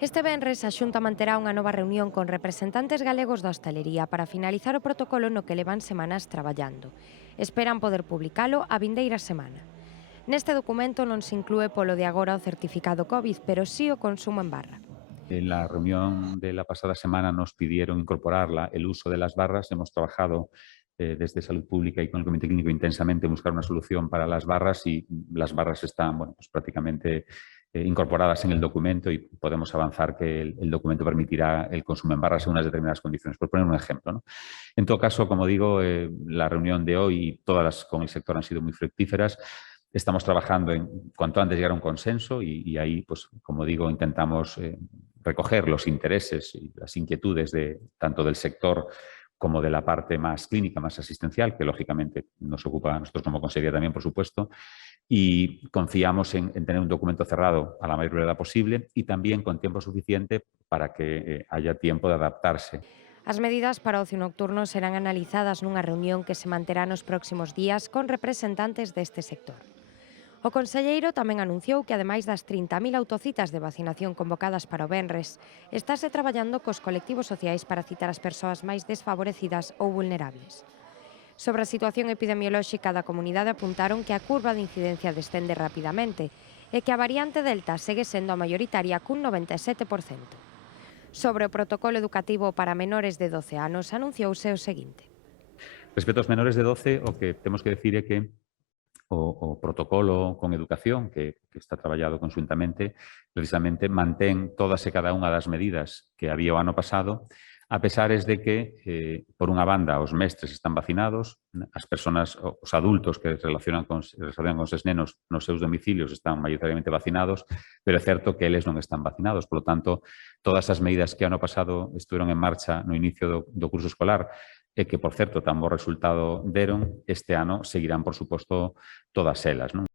Este venres a Xunta manterá unha nova reunión con representantes galegos da hostalería para finalizar o protocolo no que levan semanas traballando. Esperan poder publicalo a vindeira semana. Neste documento non se inclúe polo de agora o certificado COVID, pero sí o consumo en barra. En la reunión de la pasada semana nos pidieron incorporar el uso de las barras. Hemos trabajado desde Salud Pública y con el Comité Clínico intensamente en buscar una solución para las barras y las barras están pues prácticamente incorporadas en el documento y podemos avanzar que el documento permitirá el consumo en barras en unas determinadas condiciones. Por poner un ejemplo, ¿no? En todo caso, como digo, la reunión de hoy y todas las con el sector han sido muy fructíferas. Estamos trabajando en cuanto antes llegar a un consenso y ahí, pues, como digo, intentamos recoger los intereses y las inquietudes tanto del sector como de la parte más clínica, más asistencial, que lógicamente nos ocupa a nosotros como consejería también, por supuesto, y confiamos en tener un documento cerrado a la mayor brevedad posible y también con tiempo suficiente para que haya tiempo de adaptarse. As medidas para o ocio nocturno serán analizadas nunha reunión que se manterá nos próximos días con representantes deste sector. O conselleiro tamén anunciou que, ademais das 30.000 autocitas de vacinación convocadas para o venres, estáse traballando cos colectivos sociais para citar as persoas máis desfavorecidas ou vulnerables. Sobre a situación epidemiolóxica da comunidade apuntaron que a curva de incidencia descende rapidamente e que a variante Delta segue sendo a maioritaria cun 97%. Sobre o protocolo educativo para menores de 12 anos anunciouse o seguinte. Respecto aos menores de 12, o que temos que decir é que o protocolo con educación que está traballado conxuntamente precisamente mantén todas e cada unha das medidas que había o ano pasado, a pesares de que, por unha banda, os mestres están vacinados, as persoas, os adultos que relacionan con eses nenos nos seus domicilios están maioritariamente vacinados, pero é certo que eles non están vacinados. Por lo tanto, todas as medidas que ano pasado estiveron en marcha no inicio do curso escolar e que, por certo, tan bo resultado deron, este ano seguirán, por suposto, todas elas, non?